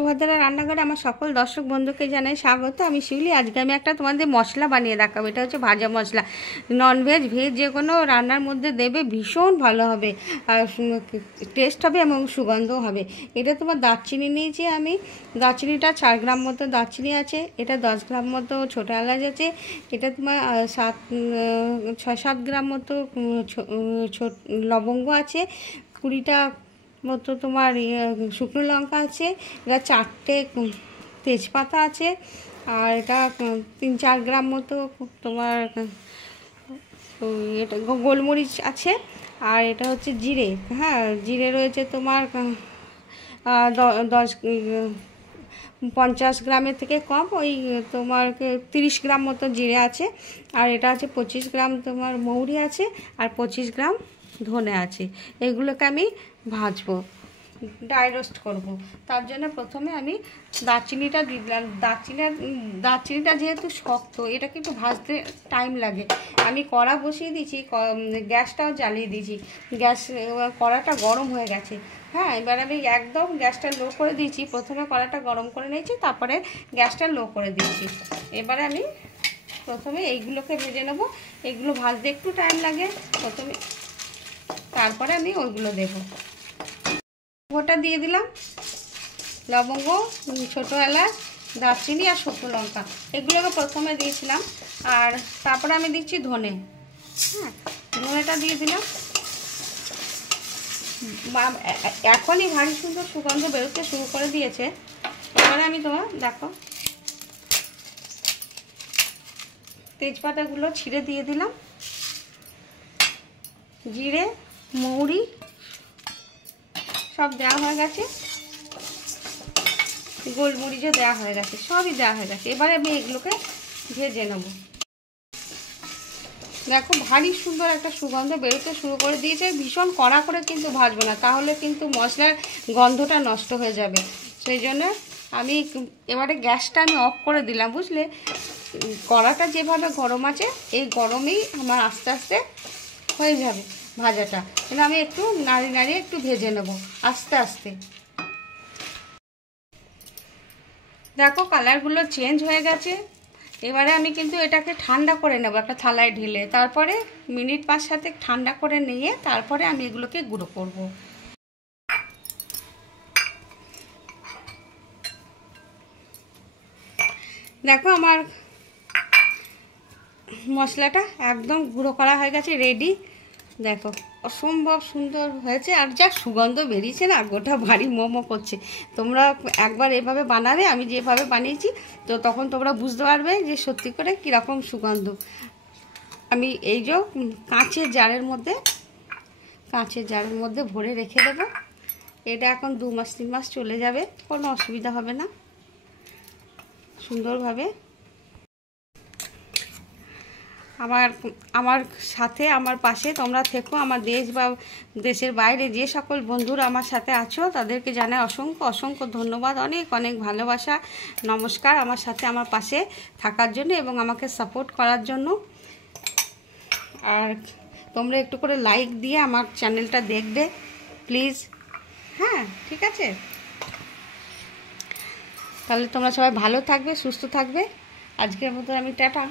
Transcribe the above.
সুভদ্রা রান্নাঘরে আমার সকল দর্শক বন্ধুকে জানাই স্বাগত। আমি শিউলি। আজকে আমি একটা তোমাদের মশলা বানিয়ে দেখাবো। এটা হচ্ছে ভাজা মশলা। ননভেজ ভেজ যে কোনো রান্নার মধ্যে দেবে, ভীষণ ভালো হবে আর টেস্ট হবে এবং সুগন্ধও হবে। এটা তোমার দারচিনি নিয়েছি আমি। দারচিনিটা 4 গ্রাম মতো দারচিনি আছে। এটা 10 গ্রাম মতো ছোটো এলাচ আছে। এটা তোমার 6-7 গ্রাম মতো লবঙ্গ আছে। 20টা মতো তোমার শুকনো লঙ্কা আছে। এটা 4টে তেজপাতা আছে। আর এটা 3-4 গ্রাম মতো তোমার এটা গোলমরিচ আছে। আর এটা হচ্ছে জিরে। হ্যাঁ, জিরে রয়েছে তোমার 50 গ্রামের থেকে কম, ওই তোমার 30 গ্রাম মতো জিরে আছে। আর এটা আছে 25 গ্রাম তোমার মৌরি আছে। আর 25 গ্রাম ধনে আছে। এগুলোকে আমি ভাজবো, ড্রাই রোস্ট করবো। তার জন্য প্রথমে আমি দারচিনিটা দিলাম। দারচিনিটা যেহেতু শক্ত, এটাকে একটু ভাজতে টাইম লাগে। আমি কড়া বসিয়ে দিয়েছি, গ্যাসটাও জ্বালিয়ে দিয়েছি। কড়াটা গরম হয়ে গেছে। হ্যাঁ, এবার আমি একদম গ্যাসটা লো করে দিয়েছি। প্রথমে কড়াটা গরম করে নিয়েছি, তারপরে গ্যাসটা লো করে দিয়েছি। এবারে আমি প্রথমে এইগুলোকে ভেজে নেবো। এগুলো ভাজতে একটু টাইম লাগে প্রথমে, তারপরে আমি ওইগুলো দেবো। ওটা দিয়ে দিলাম, লবঙ্গ, ছোটো এলাচ, দারচিনি আর শুকনো লঙ্কা, এগুলোকে প্রথমে দিয়েছিলাম। আর তারপরে আমি দিচ্ছি ধনে। হ্যাঁ, ধনেটা দিয়ে দিলাম। এখনই ভারী সুন্দর সুগন্ধ বেরোতে শুরু করে দিয়েছে। এবারে আমি তোমার দেখো তেজপাতাগুলো ছিঁড়ে দিয়ে দিলাম। জিরে, মৌরি সব দেওয়া হয়ে গেছে। গোলমরিচও দেওয়া হয়ে গেছে, সবই দেওয়া হয়ে গেছে। এবারে আমি এগুলোকে ভেজে নেব। দেখো ভারী সুন্দর একটা সুগন্ধ বেরোতে শুরু করে দিয়েছে। ভীষণ কড়া করে কিন্তু ভাজবো না, তাহলে কিন্তু মশলার গন্ধটা নষ্ট হয়ে যাবে। সেই জন্য আমি এবারে গ্যাসটা আমি অফ করে দিলাম, বুঝলে। কড়াটা যেভাবে গরম আছে, এই গরমেই আমার আস্তে আস্তে হয়ে যাবে ভাজাটা। কিন্তু আমি একটু নাড়িয়ে একটু ভেজে নেব আস্তে আস্তে। দেখো কালারগুলো চেঞ্জ হয়ে গেছে। এবারে আমি কিন্তু এটাকে ঠান্ডা করে নেব একটা থালায় ঢেলে। তারপরে মিনিট 5-7 ঠান্ডা করে নিয়ে তারপরে আমি এগুলোকে গুঁড়ো করব। দেখো আমার মশলাটা একদম গুঁড়ো করা হয়ে গেছে, রেডি। দেখো অসম্ভব সুন্দর হয়েছে। আর যা সুগন্ধ বেরিয়েছে না, গোটা ভারী মোমো করছে। তোমরা একবার এভাবে বানাবে, আমি যেভাবে বানিয়েছি, তো তখন তোমরা বুঝতে পারবে যে সত্যি করে কীরকম সুগন্ধ। আমি এই যে কাঁচের জারের মধ্যে ভরে রেখে দেবো। এটা এখন 2-3 মাস চলে যাবে, কোনো অসুবিধা হবে না। সুন্দরভাবে আমার সাথে আমার পাশে তোমরা থেকো। আমার দেশ বা দেশের বাইরে যে সকল বন্ধুরা আমার সাথে আছো, তাদেরকে জানাই অসংখ্য অসংখ্য ধন্যবাদ, অনেক অনেক ভালোবাসা, নমস্কার আমার সাথে আমার পাশে থাকার জন্য এবং আমাকে সাপোর্ট করার জন্য। আর তোমরা একটু করে লাইক দিয়ে আমার চ্যানেলটা দেখবে প্লিজ। হ্যাঁ, ঠিক আছে। তাহলে তোমরা সবাই ভালো থাকবে, সুস্থ থাকবে। আজকের মতো আমি টাটা।